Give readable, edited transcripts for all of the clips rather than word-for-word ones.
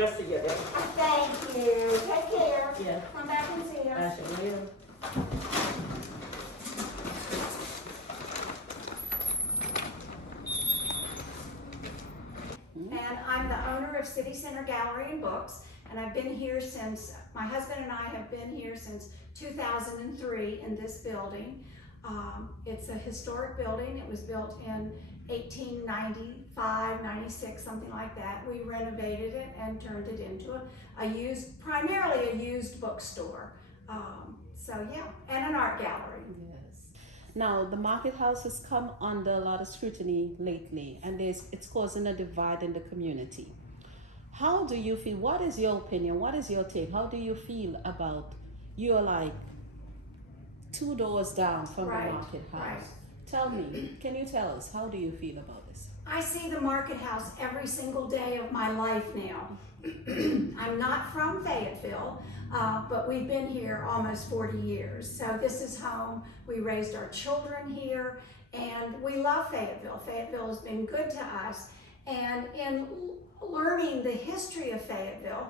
rest of your day. Thank you. Take care. Yeah. Come back and see I us. sure will. And I'm the owner of City Center Gallery and Books, and I've been here since, my husband and I have been here since 2003 in this building. It's a historic building. It was built in 1895, 96, something like that. We renovated it and turned it into primarily a used bookstore. So yeah, and an art gallery. Yes. Now, the market house has come under a lot of scrutiny lately, and it's causing a divide in the community. How do you feel? What is your opinion? What is your take? How do you feel about, you're like 2 doors down from Right, the market house? right. Tell me, can you tell us, how do you feel about this? I see the market house every single day of my life now. I'm not from Fayetteville, but we've been here almost 40 years. So this is home. We raised our children here, and we love Fayetteville. Fayetteville has been good to us. And in learning the history of Fayetteville,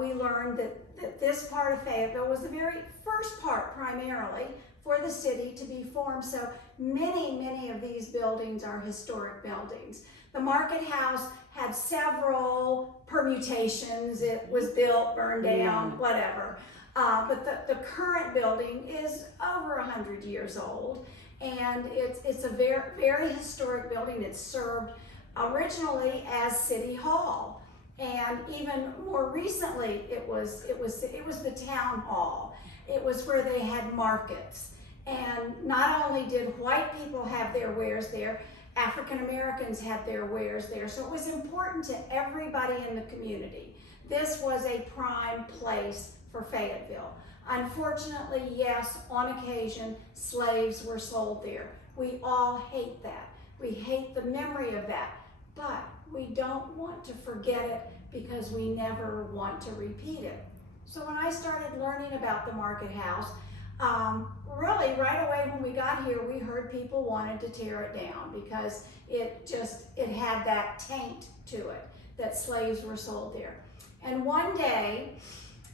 we learned that this part of Fayetteville was the very first part primarily for the city to be formed. So many of these buildings are historic buildings. The market house had several permutations. It was built, burned down, whatever. But the current building is over 100 years old, and it's a very historic building. It served originally as City Hall, and even more recently it was the town hall. It was where they had markets, and not only did white people have their wares there, African Americans had their wares there. So it was important to everybody in the community. This was a prime place for Fayetteville. Unfortunately, yes, on occasion, slaves were sold there. We all hate that. We hate the memory of that, but we don't want to forget it because we never want to repeat it. So when I started learning about the market house, really right away when we got here, we heard people wanted to tear it down because it had that taint to it, that slaves were sold there. And one day,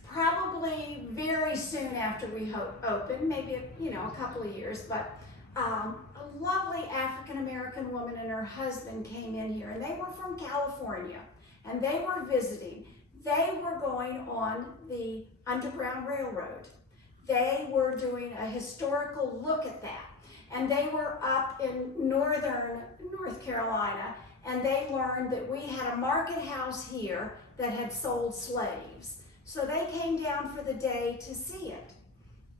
probably very soon after we opened, maybe a couple of years, but a lovely African-American woman and her husband came in here, and they were from California, and they were visiting. They were going on the Underground Railroad. They were doing a historical look at that, and they were up in northern North Carolina, and they learned that we had a market house here that had sold slaves. So they came down for the day to see it.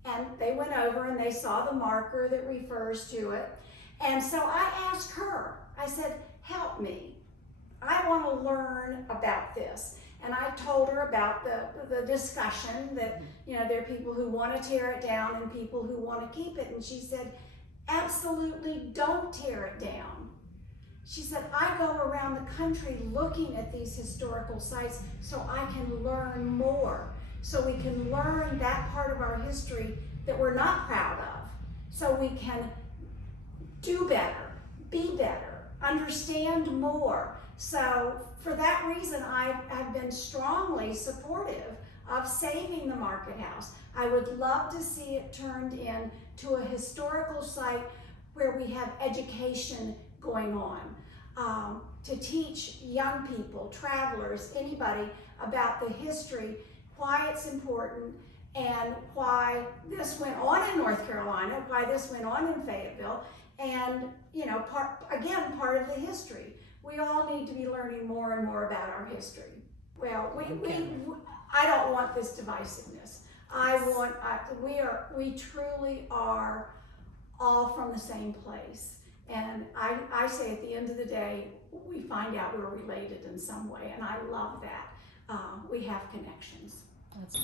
And they went over and they saw the marker that refers to it. And so I asked her, I said, help me. I want to learn about this. And I told her about the discussion that, there are people who want to tear it down and people who want to keep it. And she said, absolutely don't tear it down. She said, I go around the country looking at these historical sites so I can learn more. So we can learn that part of our history that we're not proud of. So we can do better, be better, understand more. So for that reason, I have been strongly supportive of saving the market house. I would love to see it turned into a historical site where we have education going on, to teach young people, travelers, anybody about the history, why it's important, and why this went on in North Carolina, why this went on in Fayetteville, and part of the history. We all need to be learning more and more about our history. Well, I don't want this divisiveness. We truly are all from the same place. And I say at the end of the day, we find out we're related in some way, and I love that. We have connections. That's